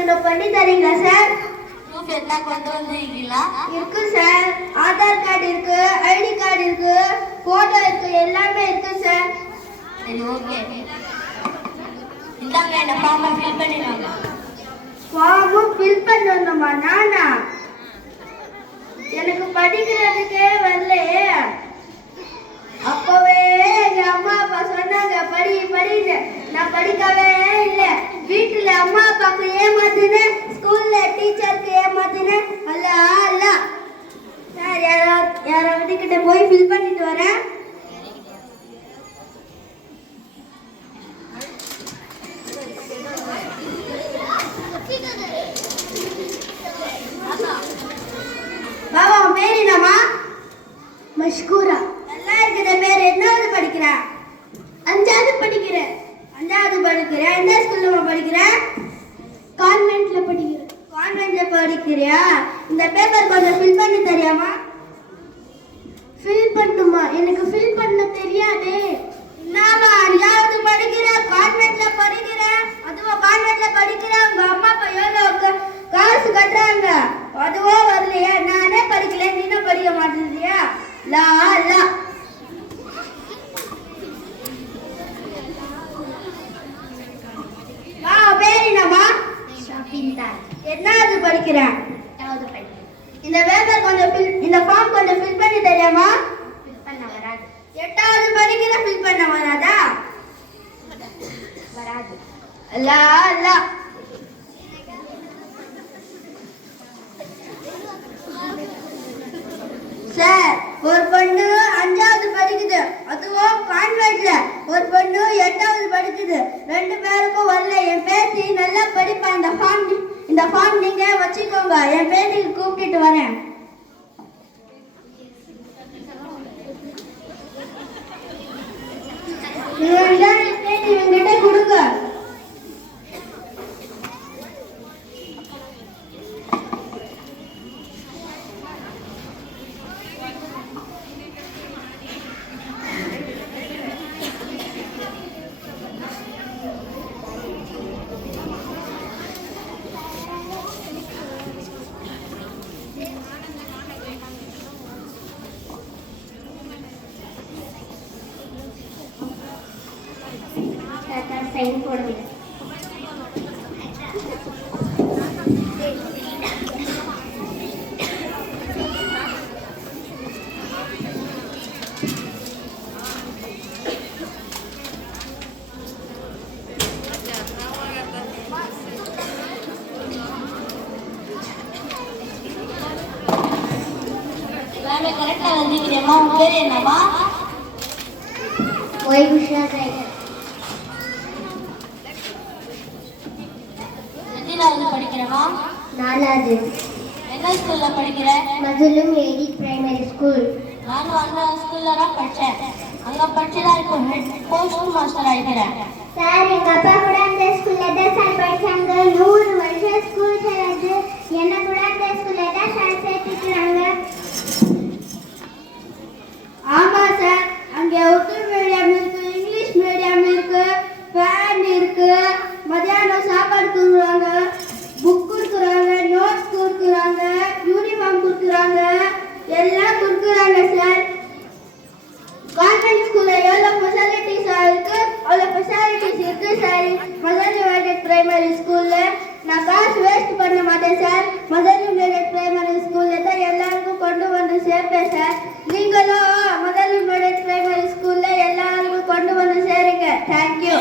பண்ணணும், பண்ணி தரீங்களா சார்? ப்ரூஃப் என்ன கொண்டு வந்திருக்கீங்களா? இருக்கு சார். ஆதார் கார்டு இருக்கு, ஐடி கார்டு இருக்கு, போட்டோ இருக்கு, எல்லாமே இருக்கு சார். சரி, ஓகே. இந்தாங்க, இந்த ஃபார்மை ஃபில் பண்ணிடுவாங்க. ஃபார்மும் ஃபில் பண்ணணுமா? நானா? எனக்கு படிக்கிறதுக்கே வரலையே. அப்பவே எங்க அம்மா அப்பா சொன்னாங்க படி படின்னு. நான் படிக்கவே இல்லை. வீட்டுல அம்மா அப்பாவுக்கு ஏமாத்துனேன், ஸ்கூல்ல டீச்சருக்கு ஏமாத்துனேன். அல்ல அல்ல சார், யாராவது கிட்ட போய் ஃபில் பண்ணிட்டு வரேன். பாபா, உன் பேர் என்னம்மா? மஷ்கூரா. நல்லா இருக்குது பேர். என்னாவது படிக்கிற? 5வது படிக்கிறேன். 5வது படிக்கிறேன். எந்த ஸ்கூல்ல படிக்கிற? கான்வென்ட்ல படிக்கிறேன். கான்வென்ட்ல படிக்கிறியா? இந்த பேப்பர் கொஞ்சம் ஃபில் பண்ணி தரியாமா? ஃபில் பண்ணுமா? எனக்கு ஃபில் பண்ண தெரியாதே. என்னம்மா 5வது படிக்கிற, கான்வென்ட்ல படிக்கிற, அதுவும் கான்வென்ட்ல படிக்கிற, உங்க அம்மா அப்பா எவ்வளோ காசு கட்டுறாங்க, அதுவோ வரலையா? நானே படிக்கல, நீனும் படிக்க மாட்டேங்கிறியா? லா லா. பேர் என்னம்மா? என்னாவது படிக்கிறேன்? இந்த பேப்பர் கொஞ்சம் இந்த ஃபார்ம் கொஞ்சம் ஃபில் பண்ணி தெரியாமா? 8வது படிக்கிற, ஃபில் பண்ண வராதா? வராது. லா லா. சார், ஒரு பொண்ணு 5வது படிக்குது, அதுவும் கான்வென்ட்ல. ஒரு பொண்ணு 8வது படிக்குது. 2 பேருக்கும் வரல. என் பேத்தி நல்லா படிப்பா. இந்த ஃபார்ம் நீங்க வச்சுக்கோங்க. என் பேத்திக்கு கூப்பிட்டு வரேன். இவங்கிட்ட கொடுங்க. சைன் போடுங்க. கரெக்டா வந்திருக்கிறேம்மா. உன் பேர் என்னம்மா? வைகுஷா. எத்தனாவது படிக்கிறமா? 4வது. என்ன ஸ்கூல்ல படிக்கிற? மதுலும் ஏடி பிரைமரி ஸ்கூல். நானும் அந்த ஸ்கூல்ல தான் படித்தேன். அங்கே படிச்சுதான் இப்போ போஸ்ட் மாஸ்டர் ஆகிக்கிறேன். சார், எங்க அப்பா கூட அந்த ஸ்கூல்ல தான் சார் படிச்சாங்க. 100 வருஷம் ஸ்கூல் சார் அது. என்ன கூட அந்த ஸ்கூல்ல தான் சார் சேர்த்துக்கிறாங்க. ஆமா சார், அங்க உருது மீடியம் இருக்கு, இங்கிலீஷ் மீடியம் இருக்கு, ஃபேன் இருக்கு, மதியானம் சாப்பாடு கொடுக்குறாங்க, புக் கொடுக்குறாங்க, நோட்ஸ் கொடுக்குறாங்க, யூனிஃபார்ம் கொடுக்குறாங்க, எல்லாம் கொடுக்குறாங்க சார். கான்வென்ட் ஸ்கூல்ல எவ்வளோ ஃபெசிலிட்டிஸ் இருக்கு, அவ்வளோ ஃபெசிலிட்டிஸ் இருக்கு சார். மதர் யுனைடெட் பிரைமரி ஸ்கூல்ல நான் காசு வேஸ்ட் பண்ண மாட்டேன் சார். மதர் யுனைடெட் பிரைமரி ஸ்கூல்ல தான் எல்லாருக்கும் கொண்டு வந்து சேர்ப்பேன் சார். நீங்களும் மதர் யுனைடெட் பிரைமரி ஸ்கூல்ல எல்லாருக்கும் கொண்டு வந்து சேருங்க. தேங்க்யூ.